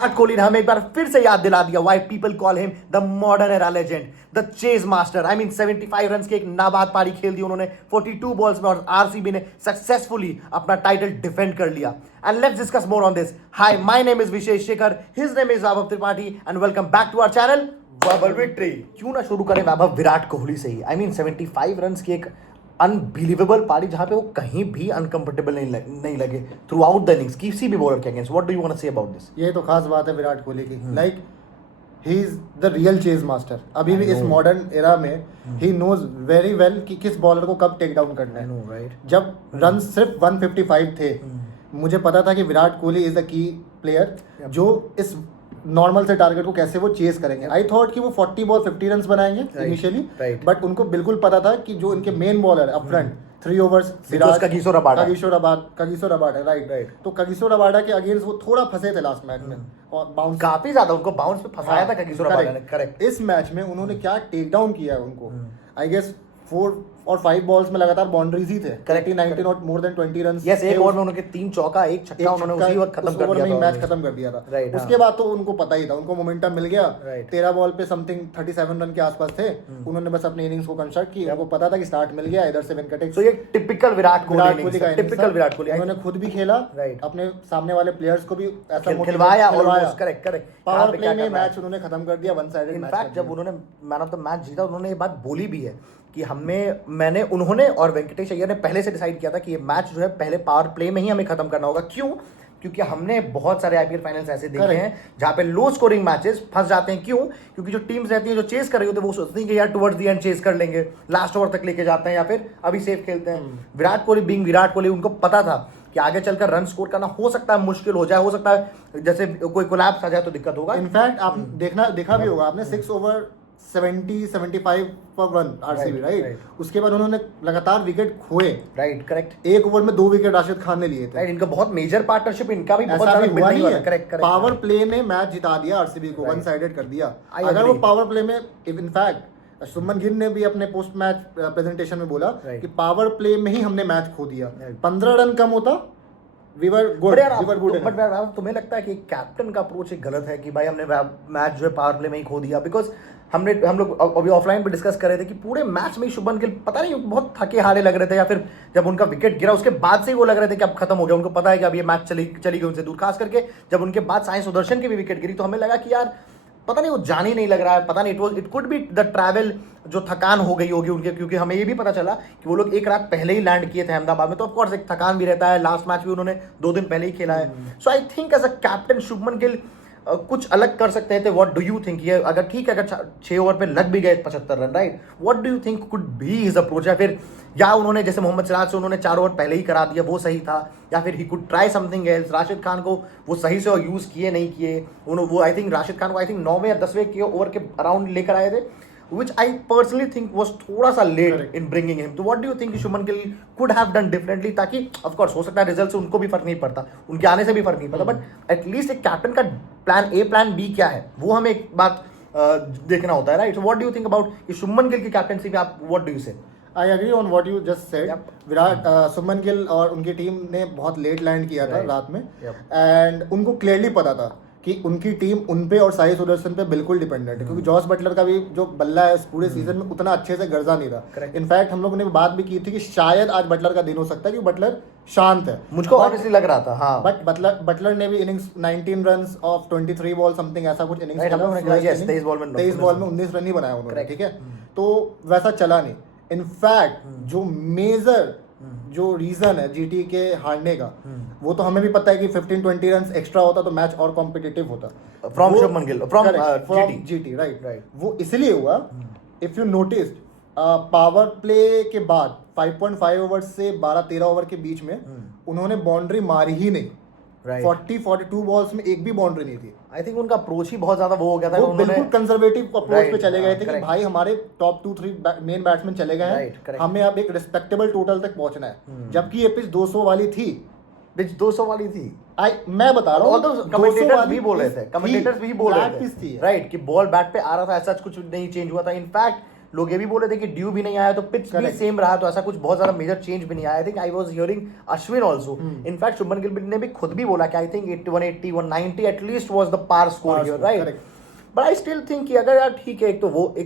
विराट कोहली ने हमें एक बार फिर से याद दिला दिया why people call him the modern era legend, the chase master. I mean 75 runs की एक नाबाद पारी खेल दी उन्होंने 42 बॉल्स में और आरसीबी ने सक्सेसफुली अपना टाइटल डिफेंड कर लिया। And let's discuss more on this. Hi, my name is Vishesh Shekhar, his name is Vaibhav Tripathi and welcome back to our channel Vaibhav victory. क्यों ना शुरू करें वैभव विराट कोहली से ही। आई मीन 75 रन्स की एक अनबिलीवेबल पारी जहां पे वो कहीं भी अनकंफर्टेबल नहीं लगे थ्रू आउट द इनिंग्स किसी भी बॉलर के against. What do you want to say about this? ये तो खास बात है विराट कोहली की। Like he is the real chase master. अभी भी इस मॉडर्न एरा में ही नोज वेरी वेल कि किस बॉलर को कब टेक डाउन करना है। राइट, जब रन सिर्फ 155 थे, मुझे पता था कि Virat Kohli is the key player जो इस नॉर्मल से टारगेट को कैसे वो चेस करेंगे। आई थॉट कि वो 40 बॉल 50 रन बनाएंगे इनिशियली, बट उनको बिल्कुल पता था कि जो इनके main bowler up front 3 overs Kagiso Rabada है, राइट। तो कागिसो रबाडा के अगेंस्ट वो थोड़ा फंसे थे लास्ट मैच में और बाउंस काफी ज्यादा उनको बाउंस पे फंसाया था कागिसो रबाडा ने। करेक्ट। इस मैच में उन्होंने क्या टेक डाउन किया है उनको। आई गेस 4 और 5 बॉल्स में लगातार बाउंड्रीज ही थे। Correct, 19 और मोर देन 20 रन। यस, एक ओवर में उनके 3 चौका 1 छक्का उन्होंने उसी वक्त खत्म कर दिया था, मैच खत्म कर दिया था। Right, उसके बाद तो उनको पता ही था, उनको मोमेंटम मिल गया। Right. 13 बॉल पे समथिंग 37 रन के आसपास थे। उन्होंने बस अपने इनिंग्स को कंस्ट्रक्ट की। उनको पता था कि स्टार्ट मिल गया इधर से वेंकटेश। सो ये टिपिकल विराट कोहली का टिपिकल विराट कोहली। उन्होंने खुद भी खेला, Right. अपने सामने वाले प्लेयर्स को भी ऐसा खिलवाया। Almost correct. पावर प्ले में मैच उन्होंने खत्म कर दिया, वन साइडेड। इनफैक्ट जब उन्होंने मैन ऑफ द मैच जीता उन्होंने ये बात बोली भी है कि उन्होंने और वेंकटेश अय्यर ने पहले से डिसाइड किया था कि ये मैच जो है पहले पावर प्ले में ही हमें खत्म करना होगा। क्यों? क्योंकि हमने बहुत सारे आईपीएल फाइनल्स ऐसे देखे हैं जहां पे लो स्कोरिंग मैचेस फंस जाते हैं। क्यों? क्योंकि जो टीम्स रहती हैं जो चेस कर रही होती है वो सोचती हैं कि यार टुवर्ड्स द एंड चेस कर लेंगे, लास्ट ओवर तक लेके जाते हैं या फिर अभी सेफ खेलते हैं। विराट कोहली उनको पता था कि आगे चलकर रन स्कोर करना हो सकता है मुश्किल हो जाए, हो सकता है जैसे कोई कोलैप्स आ जाए तो दिक्कत होगा। इनफैक्ट आप देखा भी होगा आपने 6 ओवर 70-75 पर रन आरसीबी, राइट। उसके बाद उन्होंने लगातार विकेट खोए। Right, correct. एक ओवर में 2 विकेट राशिद खान ने लिए थे। राइट, इनका बहुत मेजर पार्टनरशिप इनका भी बहुत ऐसा ज्यादा हुआ नहीं है। करेक्ट। पावर प्ले ने मैच जिता दिया आरसीबी को, वन साइडेड कर दिया। अगर वो पावर प्ले में, इनफैक्ट शुभमन गिल ने भी अपने पोस्ट मैच प्रेजेंटेशन में बोला कि पावर प्ले में ही हमने मैच खो दिया। 15 रन कम होता, we were good. बट तुम्हें लगता है कि कैप्टन का अप्रोच एक गलत है कि भाई हमने मैच जो है पावर प्ले में ही खो दिया? बिकॉज हम लोग अभी ऑफलाइन पे डिस्कस कर रहे थे कि पूरे मैच में ही शुभमन गिल पता नहीं बहुत थके हारे लग रहे थे, या फिर जब उनका विकेट गिरा उसके बाद से ही वो लग रहे थे कि अब खत्म हो गया। उनको पता है कि अब ये मैच चली गई उनसे दूर। खास करके जब उनके बाद साई सुदर्शन की भी विकेट गिरी तो हमें लगा कि यार पता नहीं वो जान ही नहीं लग रहा है। पता नहीं it could be the travel, जो थकान हो गई होगी उनके, क्योंकि हमें ये भी पता चला कि वो लोग एक रात पहले ही लैंड किए थे अहमदाबाद में, तो ऑफकोर्स एक थकान भी रहता है। लास्ट मैच भी उन्होंने 2 दिन पहले ही खेला है। So I think as a captain Shubman Gill कुछ अलग कर सकते थे। What do you think? ये अगर ठीक है, अगर 6 ओवर पे लग भी गए 75 run, right, what do you think could be his approach? या फिर या उन्होंने जैसे मोहम्मद सिराज से उन्होंने 4 ओवर पहले ही करा दिया, वो सही था? या फिर he could try something else? Rashid Khan को वो सही से यूज किए नहीं किए वो आई थिंक राशिद खान को 9वें या 10वें के ओवर के अराउंड लेकर आए थे, which I personally think was थोड़ा सा late in bringing him. तो what do you think Shubman Gill could have done differently? ताकि of course हो सकता है रिजल्ट से उनको भी फर्क नहीं पड़ता, उनके आने से भी फर्क नहीं पड़ता, बट एटलीस्ट एक कैप्टन का प्लान ए प्लान बी क्या है वो हमें एक बात देखना होता है, right? So what do you think about Shubman Gill की कैप्टनसी में आप what do you say? I agree on what you just said. Shubman Gill और उनकी टीम ने बहुत लेट लैंड किया था रात में, एंड उनको क्लियरली पता था कि उनकी टीम उन पे और साई सुदर्शन पे बिल्कुल डिपेंडेंट है, क्योंकि जॉस बटलर का भी जो बल्ला है इस पूरे सीजन में उतना अच्छे से गर्जा नहीं रहा। इनफैक्ट हम लोगों ने बात भी की थी कि शायद आज बटलर का दिन हो सकता है, क्योंकि बटलर शांत है। मुझको ऑब्वियसली लग रहा था, हाँ। बट बटलर ने भी innings 19 runs off 23 ball something ऐसा कुछ इनिंग्स 23 बॉल में 19 रन ही बनाया उन्होंने, ठीक है। तो वैसा चला नहीं। इनफैक्ट जो मेजर जो रीजन है जीटी के हारने का, वो तो हमें भी पता है कि 15-20 रन एक्स्ट्रा होता तो मैच और कॉम्पिटिटिव होता from Shubman Gill, from GT, right. वो इसलिए हुआ, if you notice, power play के बाद 5.5 ओवर से 12-13 ओवर के बीच में उन्होंने बाउंड्री मारी ही नहीं। 40-42 बॉल्स में एक भी बाउंड्री नहीं थी। आई थिंक उनका अप्रोच ही बहुत ज्यादा वो हो गया था, वो बिल्कुल कंजर्वेटिव अप्रोच पे चले गए थे कि भाई हमारे टॉप 2-3 मेन बैट्समैन चले गए हैं, हमें अब एक रिस्पेक्टेबल टोटल तक पहुंचना है। जबकि ये पिच 200 वाली थी, पिच 200 वाली थी। मैं बता रहा हूँ, कमेंटेटर्स भी बोल रहे थे, राइट, कि बॉल बैट पे आ रहा था, ऐसा कुछ नहीं चेंज हुआ था। इनफैक्ट लोग ये भी बोल रहे थे कि ड्यू भी नहीं आया तो पिच भी सेम रहा, तो ऐसा कुछ बहुत ज्यादा मेजर चेंज भी नहीं आया। I think I was hearing Ashwin also, in fact Shubman Gill ने भी खुद भी बोला कि I think 180 190 at least was the par score here, right. But I still think कि अगर यार ठीक है, एक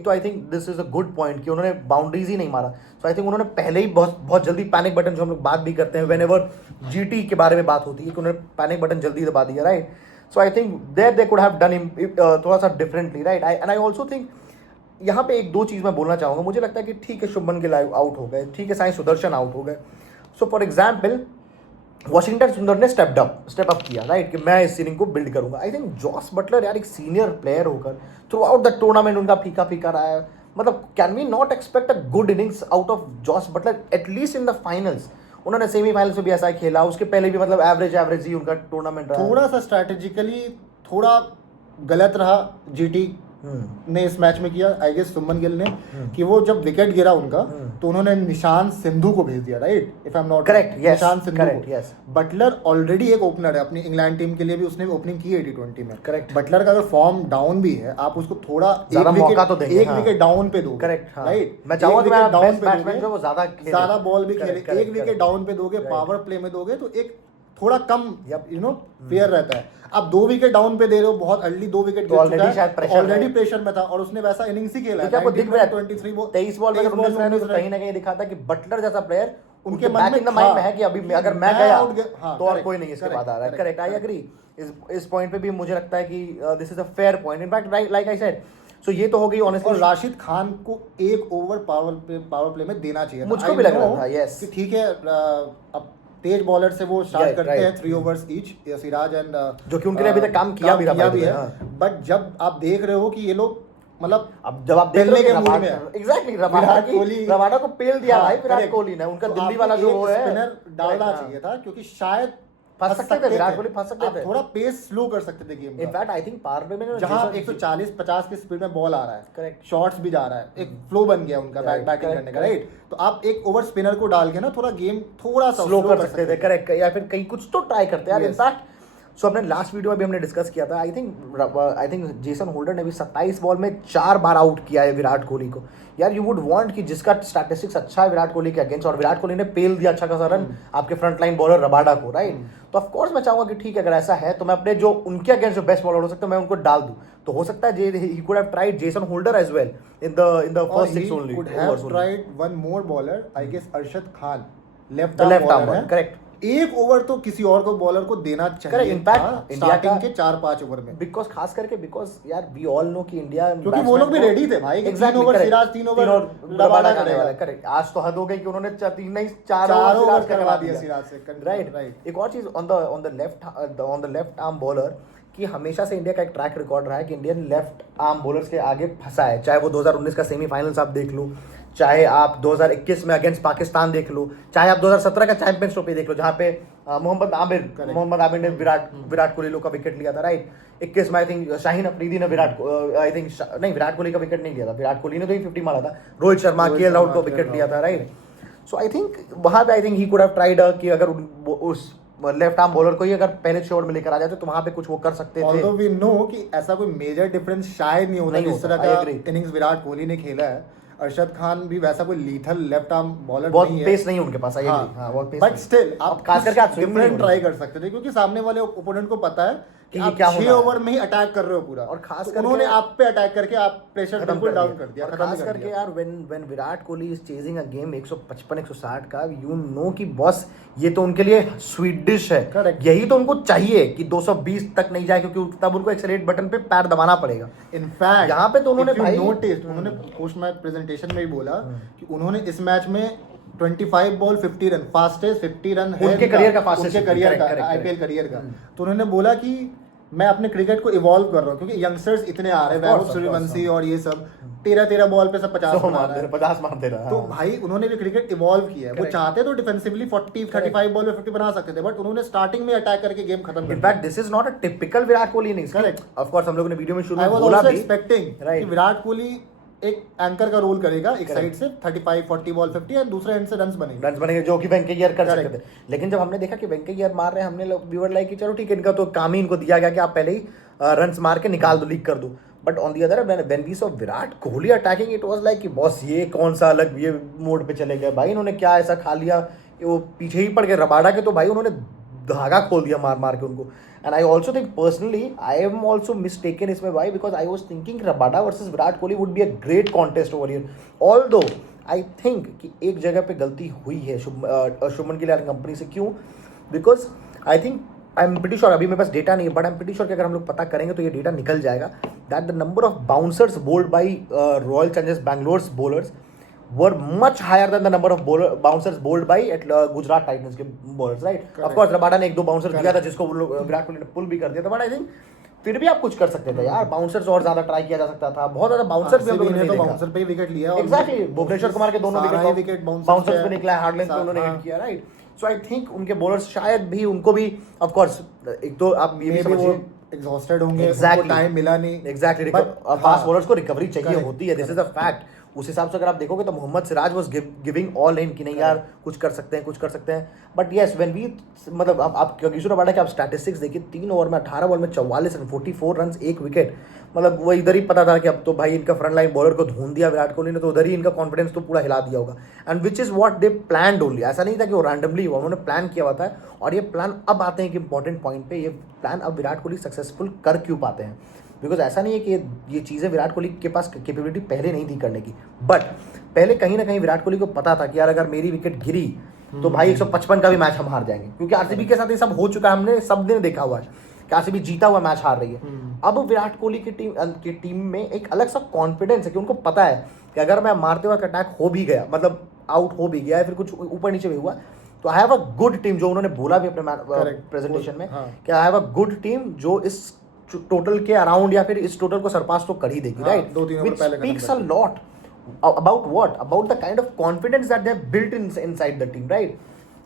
तो I think this is a good point कि उन्होंने बाउंड्रीज ही नहीं मारा। सो आई थिंक उन्होंने पहले ही बहुत जल्दी पैनिक बटन, जो हम लोग बात भी करते हैं व्हेनेवर जीटी के बारे में बात होती है, कि उन्होंने पैनिक बटन जल्दी दबा दिया, right. So I think there they could have done थोड़ा सा differently, right. And I also think यहाँ पे एक दो चीज मैं बोलना चाहूंगा। मुझे लगता है कि ठीक है शुभमन गिल आउट हो गए, ठीक है साई सुदर्शन आउट हो गए। सो फॉर एग्जाम्पल वॉशिंगटन सुंदर ने स्टेप अप किया, राइट, कि मैं इस इनिंग को बिल्ड करूंगा। आई थिंक जॉस बटलर यार एक सीनियर प्लेयर होकर थ्रू आउट द टूर्नामेंट उनका फीका फीका रहा है। मतलब can we not expect a good innings out of Jos Buttler at least in the finals? उन्होंने सेमीफाइनल्स में भी ऐसा ही खेला, उसके पहले भी मतलब एवरेज ही उनका टूर्नामेंट रहा। थोड़ा सा स्ट्रैटेजिकली थोड़ा गलत रहा जीटी ने इस मैच में किया, आई गेस शुभमन गिल ने, कि वो जब विकेट गिरा उनका तो उन्होंने निशान सिंधु को भेज दिया, right, if I am not correct, Nishant Sindhu correct, yes. Buttler already एक ओपनर है, अपनी इंग्लैंड टीम के लिए भी उसने ओपनिंग की है T20 में, करेक्ट। बटलर का अगर फॉर्म डाउन भी है, आप उसको थोड़ा ज्यादा मौका तो देंगे, एक विकेट डाउन पे दो, करेक्ट, राइट। मैं चाहूंगा कि मेरा बेस्ट बैट्समैन जो वो ज्यादा बॉल भी खेले, एक विकेट डाउन पे दोगे, पावर प्ले में दोगे तो एक थोड़ा कम फेयर रहता है। आप 2 विकेट डाउन पे दे रहे हो, बहुत अर्ली 2 विकेट ऑलरेडी प्रेशर में था, और उसने वैसा इनिंग्स ही खेला है। 23 बॉल में कहीं ना कहीं दिखा था कि बटलर जैसा प्लेयर उनके माइंड में है कि अभी अगर मैं गया तो और कोई नहीं इसके बाद आ रहा है। Correct, I agree. इस पॉइंट पे भी मुझे लगता है कि this is a fair point. In fact like I said, so ये तो हो गई ऑनेस्टली। और राशिद खान को एक ओवर पावर प्ले में देना चाहिए, मुझको भी लग रहा था, यस, ठीक है। अब तेज बॉलर से वो स्टार्ट करते हैं 3 ओवर्स ईच, सिराज एंड जो कि उनके लिए अभी तक काम किया भी है। बट जब आप देख रहे हो कि ये लोग मतलब अब जब आप देख रहे हो एग्जैक्टली रबाडा को पेल दिया भाई विराट कोहली ने, उनका दिल्ली वाला जो वो है स्पिनर डालना चाहिए था, क्योंकि शायद फंस सकते थे विराट कोहली, फंस सकते थे, थोड़ा पेस स्लो कर सकते थे गेम का। In fact I think power play में जहां 140-50 की स्पीड में बॉल आ रहा है, करेक्ट, शॉट्स भी जा रहा है, एक फ्लो बन गया उनका बैटिंग करने का, राइट। तो आप एक ओवर स्पिनर को डाल के ना थोड़ा गेम थोड़ा सा स्लो कर सकते थे, करेक्ट, या फिर कहीं कुछ तो ट्राई करते यार। इनफैक्ट सो हमने लास्ट वीडियो में भी हमने डिस्कस किया था, आई थिंक जेसन होल्डर ने भी 27 बॉल में 4 बार आउट किया है विराट कोहली को। यार यू वुड वांट कि जिसका स्टैटिस्टिक्स अच्छा है विराट कोहली के अगेंस्ट, और विराट कोहली ने पेल दिया अच्छा खासा रन आपके फ्रंट लाइन बॉलर रबाडा को, राइट। तो ऑफ कोर्स मैं चाहूंगा कि ठीक है अगर ऐसा है तो मैं अपने जो उनके अगेंस्ट जो बेस्ट बॉलर हो सकता है मैं उनको डाल दूं। तो हो सकता है he could have tried Jason Holder as well in the first 6 only, could have tried one more bowler, I guess Arshad Khan, left arm bowler, correct. एक ओवर तो किसी और को बॉलर को देना चाहिए, इनफैक्ट स्टार्टिंग के 4-5 ओवर में, बिकॉज खास करके यार वी ऑल नो कि इंडिया, क्योंकि वो लोग भी रेडी थे भाई, 3 ओवर सिराज, 3 ओवर रबाडा करने वाला, करेक्ट। आज तो हद हो गई कि उन्होंने 4 ओवर करवा दिया सिराज से, राइट। एक और चीज on the left arm bowler कि हमेशा से इंडिया का एक ट्रैक रिकॉर्ड रहा है कि इंडियन लेफ्ट आर्म बॉलर्स के आगे फंसा है, चाहे वो 2019 का सेमीफाइनल्स आप देख लो, चाहे आप 2021 में अगेंस्ट पाकिस्तान देख लो, चाहे आप 2017 का चैंपियंस ट्रॉफी देख लो जहां पे मोहम्मद आमिर ने विराट कोहली का विकेट लिया था, राइट। 21 में आई थिंक शाहीन अफरीदी ने विराट कोहली का विकेट नहीं लिया था, विराट कोहली ने तो ही 50 मारा था, रोहित शर्मा केएल राहुल को विकेट लिया था, राइट। सो आई थिंक वहां पे I think he could have tried कि अगर उस लेफ्ट आर्म बॉलर को ही अगर पहले शोर में लेकर आ जाते तो वहां पे कुछ वो कर सकते थे। ऑल्दो वी नो कि ऐसा कोई मेजर डिफरेंस शायद नहीं होता जिस तरह का इनिंग्स विराट कोहली ने खेला है। अरशद खान भी वैसा कोई लीथल लेफ्ट आर्म बॉलर नहीं है, पेस नहीं उनके पास, बट स्टिल आप खास करके आप डिफरेंट ट्राई कर सकते थे, क्योंकि सामने वाले ओपोनेंट को पता है कि आप 6 ओवर में ही अटैक कर रहे हो पूरा, और खास करके उन्होंने आप पे अटैक करके आप प्रेशर बिल्कुल डाउन कर दिया, खास करके यार when Virat Kohli is chasing a game 155-160 का, यू नो कि बॉस ये तो उनके लिए स्वीट डिश है, यही तो उनको चाहिए कि 220 तक नहीं जाए, क्योंकि तब उनको एक्सेलरेट बटन पे पैर दबाना पड़ेगा। इनफैक्ट यहाँ पे तो उन्होंने भाई नोटिस, उन्होंने पोस्ट मैच प्रेजेंटेशन में भी बोला कि उन्होंने इस मैच में 25 बॉल 50 रन, फास्टेस्ट 50 रन है उनके करियर का, फास्टेस्ट करियर का, आईपीएल करियर का। तो उन्होंने बोला कि मैं अपने क्रिकेट को इवॉल्व कर रहा हूँ, क्योंकि यंगस्टर्स इतने आ रहे हैं, वैभव सूर्यवंशी और ये सब 13 बॉल पे सब 50 मार दे रहा। तो भाई उन्होंने भी क्रिकेट इवॉल्व किया है, वो चाहते तो डिफेंसिवली 35 बॉल में 50 बना सकते थे, बट उन्होंने स्टार्टिंग में अटैक करके गेम खत्म कर दिया। In fact this is not a typical Virat Kohli innings, correct. Of course हम लोगों ने वीडियो में शुरू में बोला भी, एक्सपेक्टिंग कि विराट कोहली एक एंकर का रोल करेगा, एक साइड से 35-40 बॉल 50 और दूसरे एंड से रन्स बनेंगे जो कि वेंकैया कर सकते थे। लेकिन जब हमने देखा कि वेंकैया मार रहे हैं, हमने व्यूअर लाइक कि चलो ठीक है, इनका तो काम ही इनको दिया गया कि आप पहले ही रन्स मार के निकाल दो, लीक कर दो। But on the other when we saw Virat Kohli attacking, it was like कि बॉस ये कौन सा अलग ये मोड पे चले गए भाई, इन्होंने क्या ऐसा खा लिया कि वो पीछे ही पड़ गए रबाडा के, तो भाई उन्होंने धागा खोल दिया मार मार के उनको. And I also think personally I am also mistaken इसमें भाई, because I was thinking Rabada versus Virat Kohli would be a great contest over here. Although I think कि एक जगह पे गलती हुई है शुभमन गिल कंपनी से. क्यों? Because I think I am pretty sure, अभी मेरे पास डेटा नहीं है but I am pretty sure कि अगर हम लोग पता करेंगे तो ये डेटा निकल जाएगा, that the number of bouncers bowled by Royal Challengers Bangalore bowlers were much higher than the number of bouncers bowled by Gujarat Titans के bowlers, right? Of course Rabada ने 1-2 बाउंसर दिया था जिसको विराट कोहली ने पुल भी कर दिया था, बट आई थिंक फिर भी आप कुछ कर सकते थे यार, बाउंसर्स और ज्यादा ट्राई किया जा सकता था, बहुत ज्यादा बाउंसर भी हम लोगों ने तो बाउंसर पे ही विकेट लिया. एग्जैक्टली, भुवनेश्वर कुमार के दोनों विकेट बाउंसर्स पे निकला, हार्ड लेंथ पे उन्होंने हिट किया, राइट? सो आई थिंक उनके बॉलर्स शायद भी उनको भी ऑफ कोर्स एक तो आप ये भी समझिए एग्जॉस्टेड होंगे, उनको टाइम मिला नहीं. एग्जैक्टली, फास्ट बॉलर्स को रिकवरी चाहिए होती है, दिस इज अ फैक्ट. उस हिसाब से अगर आप देखोगे तो Mohammed Siraj was giving all in कि नहीं यार कुछ कर सकते हैं. बट येस व्हेन वी मतलब आप किशोर रबाडा के आप स्टैटिस्टिक्स देखिए, 3 ओवर में 18 बॉल में 44 रन, 44 रन, 1 विकेट. मतलब वो इधर ही पता था कि अब तो भाई इनका फ्रंट लाइन बॉलर को धून दिया विराट कोहली ने, तो उधर ही इनका कॉन्फिडेंस तो पूरा हिला दिया होगा. And which is what they planned only. ऐसा नहीं था कि वो रैंडमली हुआ, उन्होंने प्लान किया हुआ था. और ये प्लान अब आते हैं कि इंपॉर्टेंट पॉइंट पे, ये प्लान अब विराट कोहली सक्सेसफुल कर क्यों पाते हैं? बिकॉज ऐसा नहीं है कि ये चीज़ें विराट कोहली के पास कैपेबिलिटी पहले नहीं थी करने की, बट पहले कहीं ना कहीं विराट कोहली को पता था कि यार अगर मेरी विकेट गिरी तो भाई 155 का भी मैच हम हार जाएंगे, क्योंकि आरसीबी के साथ ये सब हो चुका है, हमने सब दिन देखा हुआ है कि आरसीबी जीता हुआ मैच हार रही है. अब विराट कोहली की टीम में एक अलग सा कॉन्फिडेंस है कि उनको पता है कि अगर मैं मारते वक्त अटैक हो भी गया, मतलब आउट हो भी गया है, फिर कुछ ऊपर नीचे भी हुआ, तो I have a good team, जो उन्होंने बोला भी अपने प्रेजेंटेशन में कि I have a good team जो इस टोटल के अराउंड या फिर इस टोटल को सरपास तो कर ही देगी, right? Which speaks a lot about what? About the kind of confidence that they have built inside the team, right?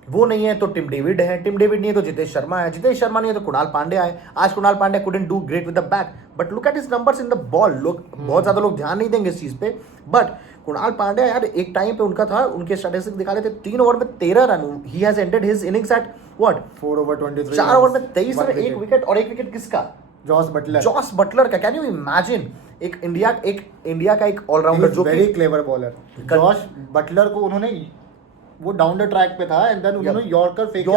वो नहीं है तो टिम डेविड है, टिम डेविड नहीं है तो जितेश शर्मा है, जितेश शर्मा नहीं है तो कुणाल पांड्या है. आज Kunal Pandya couldn't do great with the bat, but look at his numbers in the ball. लोग बहुत ज्यादा लोग ध्यान नहीं देंगे इस चीज पे, बट कुणाल पांड्या यार एक टाइम पे उनका था, उनके स्टैटिस्टिक्स दिखा रहे थे 3 ओवर में 13 run. He has ended his innings at what 4 over 23 4 over में 23 रन, 1 विकेट. और 1 विकेट किसका? जॉस बटलर का. कैन यू इमेजिन एक इंडिया का एक ऑलराउंडर जो very clever bowler. Jos Buttler को उन्होंने वो डाउन द ट्रैक पे था एंड देन उन्होंने यॉर्कर फेंक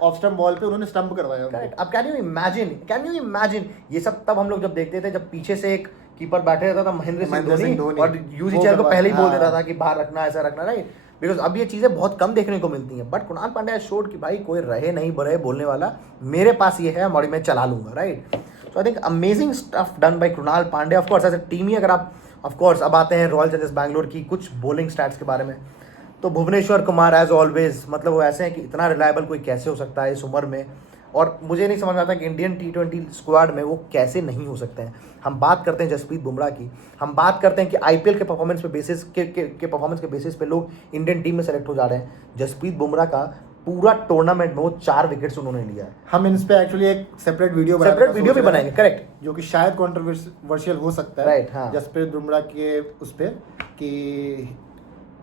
ऑफ स्टंप बॉल पे उन्होंने स्टंप करवाया. करेक्ट. अब कैन यू इमेजिन ये सब तब हम लोग जब देखते थे, जब पीछे से एक कीपर बैठे रहता था महेंद्र सिंह धोनी और यूजी चहल को पहले ही बोल देता था कि बाहर रखना, ऐसा रखना, राइट? बिकॉज अब ये चीजें बहुत कम देखने को मिलती हैं. बट कुणाल पांड्या शोड कि भाई कोई रहे नहीं बरे बोलने वाला, मेरे पास ये है और मैं चला लूंगा, right? So I think amazing stuff done by Krunal Pandya. Of course as a team ही अगर आप ऑफ कोर्स अब आते हैं रॉयल चैलेंजर्स बैंगलोर की कुछ बॉलिंग स्टैट्स के बारे में, तो भुवनेश्वर कुमार एज ऑलवेज, मतलब वो ऐसे हैं कि इतना रिलायबल कोई कैसे हो सकता है इस उम्र में. और मुझे नहीं समझ में आता कि इंडियन T20 स्क्वाड में वो कैसे नहीं हो सकते हैं. हम बात करते हैं जसप्रीत बुमराह की, हम बात करते हैं कि आईपीएल के परफॉर्मेंस पे बेसिस के परफॉर्मेंस के बेसिस पे लोग इंडियन टीम में सेलेक्ट हो जा रहे हैं. जसप्रीत बुमराह का पूरा टूर्नामेंट में वो 4 विकेट्स उन्होंने लिया है. हम इन पे एक्चुअली एक सेपरेट वीडियो भी बनाएंगे, करेक्ट, जो कि शायद कंट्रोवर्शियल हो सकता है, राइट? हाँ, जसप्रीत बुमराह के उस पे कि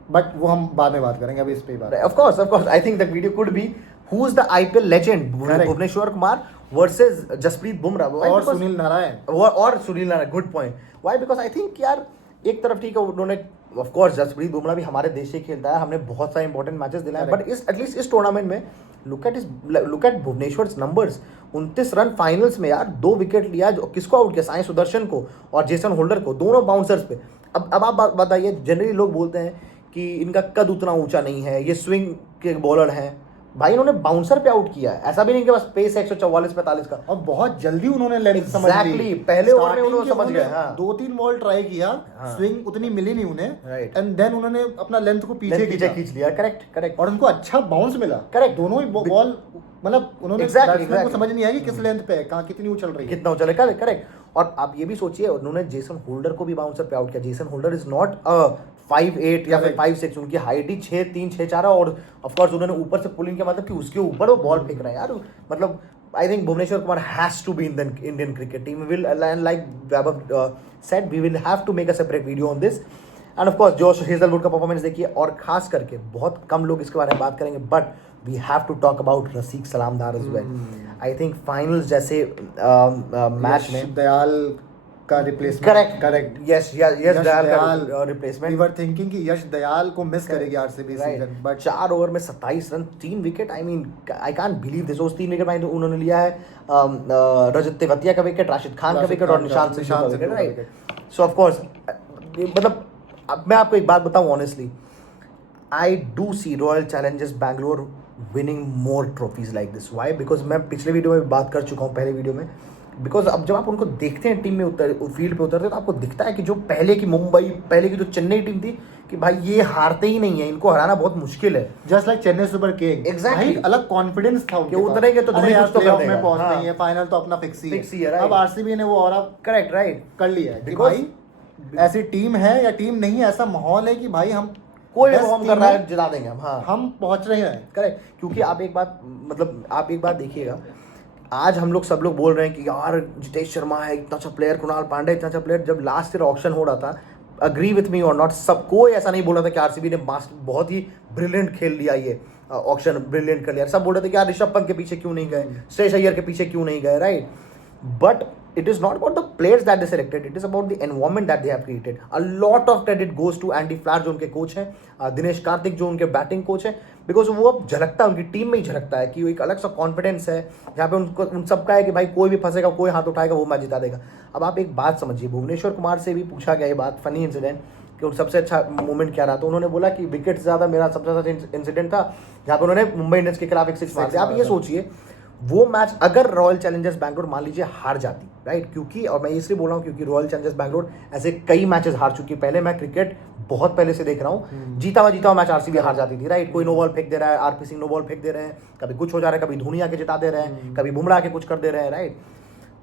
बट वो हम बाद में बात करेंगे, अभी इस पे बात. Of course I think that video could be who is the IPL legend Bhuvneshwar Kumar versus Jasprit Bumrah और Sunil Narine. Good point. Why? Because I think यार एक तरफ ठीक है उन्होंने ऑफ कोर्स जसप्रीत बुमराह भी हमारे देश से खेलता है, हमने बहुत सारे इंपॉर्टेंट मैचेस दिलाए, बट एटलीस्ट इस टूर्नामेंट में look at Bhuvneshwar's numbers. 29 run finals में यार, 2 विकेट लिया. किसको आउट किया? साई सुदर्शन को और जेसन होल्डर को, दोनों बाउंसर्स पे. अब आप बताइए, जनरली लोग बोलते हैं कि इनका कद उतना ऊंचा नहीं है, ये स्विंग के बॉलर हैं. भाई इन्होंने बाउंसर पे आउट किया है, ऐसा भी नहीं कि बस पेस 144-45 का. और बहुत जल्दी उन्होंने लेंथ समझ ली. एग्जैक्टली, पहले ओवर में उन्होंने समझ गए. 2-3 बॉल ट्राई किया, स्विंग उतनी मिली नहीं उन्हें, राइट, एंड देन उन्होंने अपना लेंथ को पीछे खींच लिया. करेक्ट. और उनको अच्छा बाउंस मिला. करेक्ट. दोनों ही बॉल मतलब उन्होंने exactly. समझ नहीं आया कि किस लेंथ पे है, कहां कितनी उछल रही है, कितना उछले. करेक्ट. और आप ये भी सोचिए, उन्होंने जेसन होल्डर को भी बाउंसर पे आउट किया. जेसन होल्डर इज नॉट 5'8" या फिर 5'6", उनकी हाइट ही 6'3", 6'4", और ऑफ कोर्स उन्होंने ऊपर से पुलिंग किया, मतलब कि उसके ऊपर वो बॉल फेंक रहा है यार. मतलब I think Bhuvneshwar Kumar has to be in the Indian cricket team. Will like Vaibhav said, we will have to make a separate video on this. And of course Josh Hazlewood का परफॉर्मेंस देखिए, और खास करके बहुत कम लोग इसके बारे में बात करेंगे, but we have to talk about Rasikh Salam Dar as well. I think finals जैसे मैच में दयाल का रिप्लेसमेंट। करेक्ट यस दयाल का रिप्लेसमेंट। वी वर थिंकिंग कि यश दयाल को मिस करेगी आरसीबी सीजन, बट 4 ओवर में 27 run, 3 wicket. I mean I can't believe this. उस 3 wicket में उन्होंने लिया है रजत तेवतिया का विकेट, राशिद खान का विकेट और निशांत सिंह का wicket, right. So of course मतलब अब मैं आपको एक बात बताऊं honestly, I do see Royal Challengers Bangalore winning more trophies like this. Why? Because मैं पिछले वीडियो में बात कर चुका हूँ, पहले वीडियो में। बिकॉज अब जब आप उनको देखते हैं टीम में फील्ड पे उतरते, तो आपको दिखता है कि जो पहले की मुंबई, पहले की जो चेन्नई टीम थी, कि भाई ये हारते ही नहीं है, इनको हराना बहुत मुश्किल है। Just like Chennai super king. Exactly. अलग कॉन्फिडेंस था उनके पास। उतरेंगे तो अरे यार कुछ तो कर प्लेऑफ देगा। में पहुंचना हाँ। ही है, फाइनल तो अपना फिक्स ही है। right. अब आरसीबी ने वो और अब करेक्ट राइट कर लिया है कि Because- भाई ऐसी टीम है या टीम नहीं, ऐसा माहौल है कि भाई हम कोई best परफॉर्म team कर रहा है, है जिता देंगे हम। हाँ हम पहुंच रहे हैं। करेक्ट। क्योंकि आप एक बात मतलब आप एक बात देखिएगा, आज हम लोग सब लोग बोल रहे हैं कि यार जितेश शर्मा है इतना अच्छा प्लेयर, कुणाल पांडे इतना अच्छा प्लेयर। जब लास्ट ईयर ऑक्शन हो रहा था, अग्री विथ मी और नॉट, सब कोई ऐसा नहीं बोल रहा था कि आरसीबी ने बहुत ही ब्रिलियंट खेल लिया, ये ऑक्शन ब्रिलियंट कर लिया। सब बोल रहे थे कि यार ऋषभ पंत के पीछे क्यों नहीं गए, श्रेयस अय्यर के पीछे क्यों नहीं गए, right. But it is not about the players that they selected, it is about the environment that they have created. A lot of credit goes to Andy Flood जो उनके कोच हैं, दिनेश कार्तिक जो उनके बैटिंग कोच हैं, because वो अब झलकता है, उनकी टीम में ही झलकता है कि वो एक अलग सा कॉन्फिडेंस है जहाँ पे उनको उन सबका है कि भाई कोई भी फंसेगा, कोई हाथ उठाएगा, वो मैच जिता देगा। अब आप एक बात समझिए, भुवनेश्वर कुमार से भी पूछा गया ये बात, फनी इंसिडेंट, कि उन सबसे अच्छा मोमेंट क्या रहा, तो उन्होंने बोला कि विकेट से ज़्यादा मेरा सबसे अच्छा इंसिडेंट था जहाँ पे उन्होंने मुंबई इंडियंस के खिलाफ एक 6 मार दिया। आप ये सोचिए वो मैच अगर रॉयल चैलेंजर्स बैंगलोर मान लीजिए हार जाती, राइट, क्योंकि और मैं इसलिए बोल रहा हूँ क्योंकि रॉयल चैलेंजर्स बैंगलोर ऐसे कई मैचेस हार चुकी है। पहले मैं क्रिकेट बहुत पहले से देख रहा हूँ, जीता हुआ मैच आरसीबी हार जाती थी, राइट। कोई नो बॉल फेंक दे रहा है, आरपी सिंह नो बॉल फेंक दे रहे हैं, कभी कुछ हो जा रहा है, कभी धोनी आके जिता दे रहे हैं, कभी बुमराह के कुछ कर दे रहे हैं, राइट।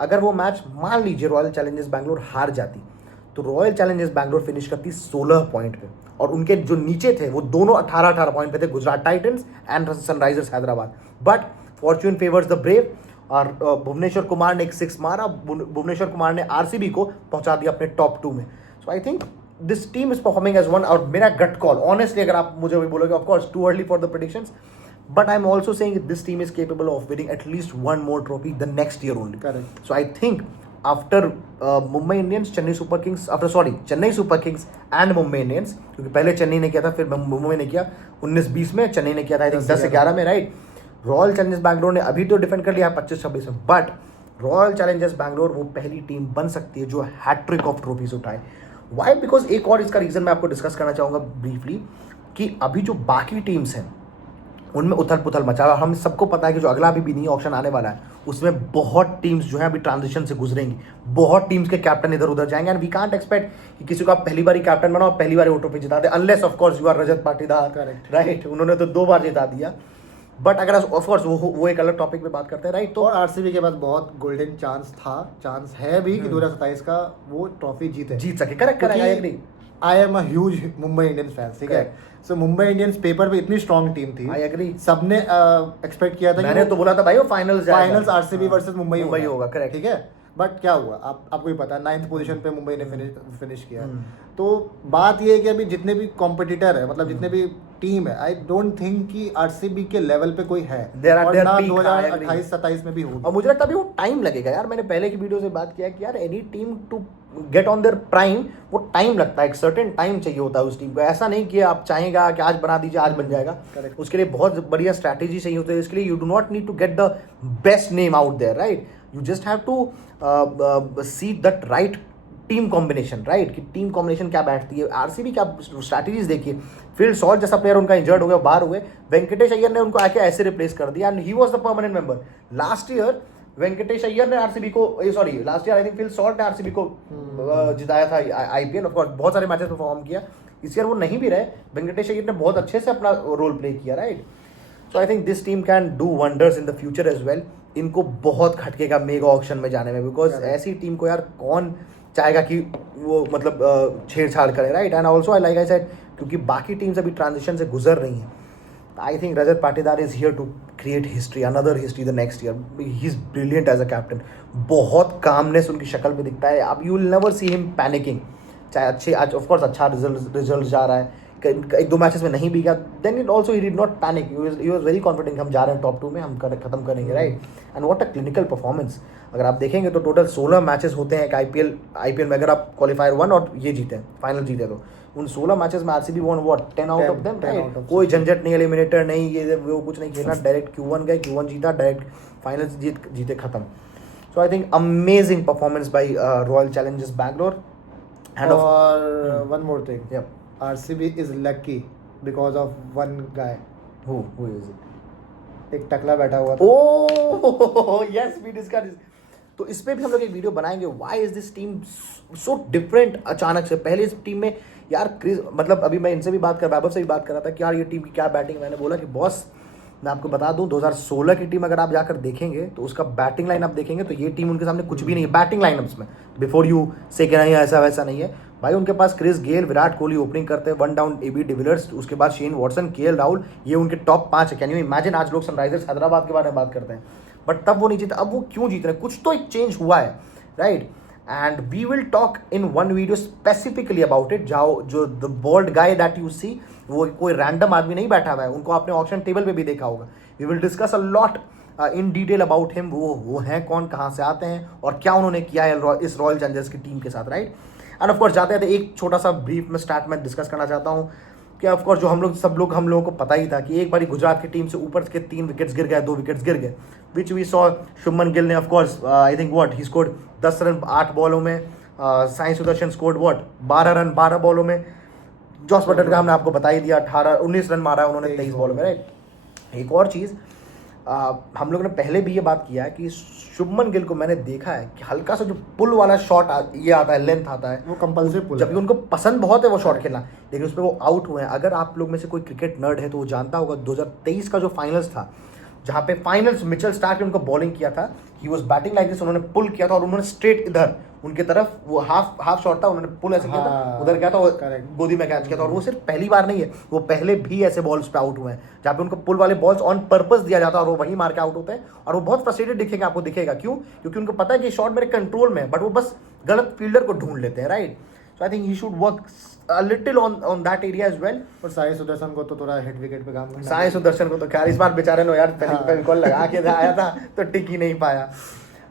अगर वो मैच मान लीजिए रॉयल चैलेंजर्स बैंगलोर हार जाती, तो रॉयल चैलेंजर्स बैंगलोर फिनिश करती 16 पॉइंट पे, और उनके जो नीचे थे वो दोनों 18 पॉइंट पे थे, Gujarat Titans and Sunrisers Hyderabad. But Fortune favours the brave, और भुवनेश्वर कुमार ने एक 6 मारा, भुवनेश्वर कुमार ने आरसीबी को पहुंचा दिया अपने टॉप 2 में। So I think this team is performing as one. और मेरा गट कॉल ऑनेस्टली, अगर आप मुझे भी बोलोगे, of course too early for the predictions, but I'm also saying this team is capable of winning at least one more trophy the next year only. Correct. So I think after Mumbai Indians, Chennai Super Kings and Mumbai Indians, क्योंकि पहले चेन्नई ने किया था, फिर मुंबई ने किया 19-20 में, चेन्नई ने किया था 10-11 में, राइट। रॉयल चैलेंजर्स बैंगलोर ने अभी तो डिफेंड कर लिया 25-26 में, बट रॉयल चैलेंजर्स बैंगलोर वो पहली टीम बन सकती है जो हैट्रिक ऑफ ट्रॉफीज उठाए। वाई? बिकॉज एक और इसका रीजन मैं आपको डिस्कस करना चाहूँगा ब्रीफली, कि अभी जो बाकी टीम्स हैं उनमें उथल पुथल मचा है। हम सबको पता है कि जो अगला अभी नहीं ऑप्शन आने वाला है, उसमें बहुत टीम्स जो है अभी ट्रांजिशन से गुजरेंगी, बहुत टीम्स के कैप्टन इधर उधर जाएंगे, एंड वी कांट एक्सपेक्ट कि किसी को आप पहली बार कैप्टन बनाओ, पहली बार वो ट्रॉफी जिता दे, unless of course you are Rajat Patidar, right. उन्होंने तो 2 बार जिता दिया, बट अगर ऑफ कोर्स वो एक अलग टॉपिक पे बात करते हैं, राइट। तो और आरसीबी के पास बहुत गोल्डन चांस है भी कि 2027 का वो ट्रॉफी जीत सके। Correct. I am a huge Mumbai Indians fan, ठीक है। सो मुंबई इंडियंस पेपर पे इतनी स्ट्रॉन्ग टीम थी, आई एग्री। सबने एक्सपेक्ट किया था, मैंने तो बोला था भाई वो फाइनल्स आरसीबी वर्सेस मुंबई होगा, करेक्ट, ठीक है। बट क्या हुआ, आपको भी पता है, 9th पोजीशन पे मुंबई ने फिनिश किया। तो बात ये है कि अभी जितने भी कॉम्पिटिटर है, मतलब जितने भी टीम है, आई डोंट थिंक कि आरसीबी के लेवल पे कोई है, और ना 2028-27 में भी होगा। और मुझे लगता है वो टाइम लगेगा यार। मैंने पहले की वीडियो से बात किया कि यार any team to get on their prime, वो टाइम लगता है, एक सर्टेन टाइम चाहिए होता है उस टीम को। ऐसा नहीं कि आप चाहेगा कि आज बना दीजिए आज बन जाएगा, उसके लिए बहुत बढ़िया स्ट्रैटेजी चाहिए होती है। इसके लिए you do not need to get the best name out there, right. You just have to see that right team combination, right, कि टीम कॉम्बिनेशन क्या बैठती है। आरसीबी क्या स्ट्रैटेजीज देखिए, फिल सॉल्ट जैसा प्लेयर उनका इंजर्ड हो गया, बाहर हुए, वेंकटेश अय्यर ने उनको आके ऐसे रिप्लेस कर दिया, and he was the permanent member. Last year Venkatesh Iyer ने आरसीबी को, last year I think Phil Salt ने आरसीबी को जिताया था आईपीएल, ऑफ कोर्स बहुत सारे मैचेस परफॉर्म किया। इस ईयर वो नहीं भी रहे, वेंकटेश अय्यर ने बहुत अच्छे से अपना रोल प्ले किया, right. So I think this team can do wonders in the future as well. इनको बहुत खटकेगा मेगा ऑक्शन में जाने में, बिकॉज ऐसी टीम को यार कौन चाहेगा कि वो मतलब छेड़छाड़ करे, right. And also I like I said, क्योंकि बाकी टीम्स अभी ट्रांजिशन से गुजर रही हैं, I think Rajat Patidar is here to create history, another history the next year. He is brilliant as a captain, बहुत कामनेस उनकी शक्ल पे दिखता है। अब you will never see him panicking, चाहे अच्छे आज ऑफकोर्स अच्छा रिजल्ट जा रहा है एक दो मैचेस में नहीं भी गया, then it also he did not panic, he was very confident, हम जा रहे हैं टॉप 2 में, हम खत्म करेंगे, right. And what a clinical performance. अगर आप देखेंगे तो टोटल 16 मैचेस होते हैं एक आईपीएल में, अगर आप क्वालिफायर 1 और ये जीते हैं, फाइनल जीते, तो उन 16 मैचेस में RCB won what 10 out of them, right. कोई झंझट नहीं, एलिमिनेटर नहीं, ये वो कुछ नहीं खेलना, डायरेक्ट Q1 गए, Q1 जीता, डायरेक्ट फाइनल्स जीते, खत्म। So I think amazing performance by Royal Challengers Bangalore. And और one more thing, yep, RCB is lucky because of one guy. who is it? एक टकला बैठा हुआ था। Oh yes, we discussed this. तो इस पे भी हम लोग एक वीडियो बनाएंगे, why is this team so different. अचानक से पहले इस टीम में यार क्रिस, मतलब अभी मैं इनसे भी बात कर, वैभव से भी बात कर रहा था कि यार ये टीम की क्या बैटिंग। मैंने बोला कि बॉस मैं आपको बता दूं 2016 की टीम अगर आप जाकर देखेंगे तो उसका बैटिंग लाइन आप देखेंगे तो ये टीम उनके सामने कुछ भी नहीं है बैटिंग लाइनअप्स में। बिफोर यू से कि नहीं ऐसा वैसा नहीं है भाई, उनके पास Chris Gayle, Virat Kohli opening करते हैं, 1 डाउन AB डिविलियर्स, उसके बाद शेन वॉटसन, KL राहुल, ये उनके टॉप 5 है। Can you imagine? आज लोग सनराइजर्स हैदराबाद के बारे में बात करते हैं, बट तब वो नहीं जीते, अब वो क्यों जीत रहे हैं? कुछ तो एक चेंज हुआ है, right. And we will talk in one video specifically about it. जाओ, जो the bold guy that you see, वो कोई रैंडम आदमी नहीं बैठा हुआ है, उनको आपने ऑप्शन टेबल पे भी देखा होगा। We will discuss a lot in detail about him, वो हैं कौन, कहाँ से आते हैं और क्या उन्होंने किया है इस रॉयल चैलेंजर्स की टीम के साथ, राइट। एंड ऑफ कोर्स जाते हैं एक छोटा सा ब्रीफ में स्टार्ट में डिस्कस करना चाहता हूँ कि ऑफ कोर्स जो हम लोगों को पता ही था कि एक बारी गुजरात की टीम से ऊपर के 3 विकेट्स गिर गए, 2 विकेट्स गिर गए, which we saw. Shubman Gill ने of course I think what he scored 10 run 8 बॉलों में, Sai Sudharsan scored what 12 run 12 बॉलों में, जॉस बटलर का हमने आपको बता ही दिया 19 रन मारा है उन्होंने 23 बॉलों में, राइट। एक और चीज़ हम लोगों ने पहले भी ये बात किया है कि शुभमन गिल को मैंने देखा है कि हल्का सा जो पुल वाला शॉट ये आता है, लेंथ आता है, वो कंपल्सरी पुल, जबकि उनको पसंद बहुत है वो शॉट खेलना, लेकिन उस पर वो आउट हुए हैं। अगर आप लोग में से कोई क्रिकेट नर्ड है तो वो जानता होगा 2023 का जो फाइनल्स था, जहाँ पे फाइनल्स मिचेल स्टार्क ने उनको बॉलिंग किया था, he was batting like this, उन्होंने पुल किया था और उन्होंने स्ट्रेट इधर उनके तरफ, वो हाफ शॉट था, उन्होंने पुल ऐसे किया था, उधर गया था, गोदी में कैच किया था। और वो सिर्फ पहली बार नहीं है, वो पहले भी ऐसे बॉल्स पे आउट हुए हैं जहाँ पे उनको पुल वाले बॉल्स ऑन पर्पस दिया जाता है और वो वहीं मार के आउट होते हैं। और वो बहुत फ्रस्ट्रेटेड दिखेंगे, आपको दिखेगा क्यों? क्योंकि उनको पता है कि शॉट मेरे कंट्रोल में है, बट वो बस गलत फील्डर को ढूंढ लेते हैं, right. So I think he should work a little on that area as well. और साई सुदर्शन को तो थोड़ा हिट विकेट पे काम करना। साई सुदर्शन को तो खैर इस बार बेचारे ने यार फेविकॉल लगा के आया था तो टिक ही नहीं पाया,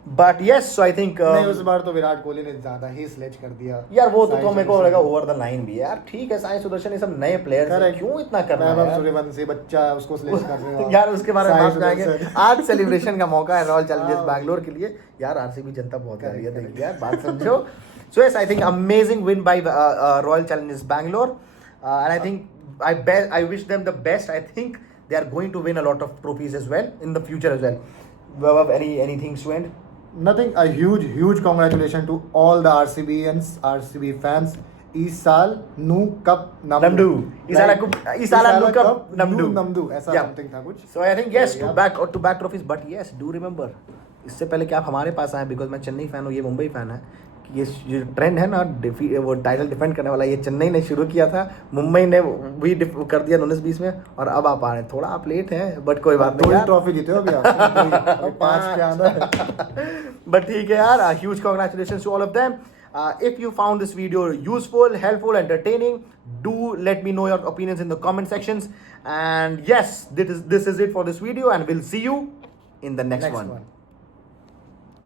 but yes so I think नहीं, उस बार तो विराट कोहली ने ज्यादा ही स्लेज कर दिया यार, वो तो मेरे को लगा ओवर द लाइन भी यार। ठीक है, साई सुदर्शन ये सब नए प्लेयर्स हैं, क्यों इतना कर रहे हैं? सूर्यवंशी बच्चा उसको स्लेज कर रहे हो यार, उसके बारे में बात करेंगे। आज सेलिब्रेशन का मौका है रॉयल चैलेंजर्स बैंगलोर के लिए यार, आरसीबी जनता बहुत कर रही है, देखिए यार बात समझो। So yes, I think amazing win by Royal Challengers Bangalore, and I think I wish them the best. I think they are going to win a lot of trophies as well in the future as well. Vaibhav, anything to end? Nothing. A huge congratulations to all the RCBians, RCB fans. इस साल नू cup नमडू, इस साल नू cup नमडू ऐसा something था कुछ। So I think yes, to back trophies, but yes, do remember, इससे पहले कि आप हमारे पास आए, बिकॉज मैं चेन्नई फैन हूँ, ये मुंबई फैन है, ये जो ट्रेंड है ना वो टाइटल डिफेंड करने वाला, ये चेन्नई ने शुरू किया था, मुंबई ने भी कर दिया 19-20 में, और अब आप आ रहे हैं, थोड़ा आप लेट हैं, बट कोई बात नहीं, ट्रॉफी जीते हो अभी आप 5 के अंदर। बट ठीक है यार, huge congratulations to all of them. If you found this video useful, helpful, entertaining, do let me know your opinions in the comment sections. And yes, this is it for this video, and we'll see you in the next one.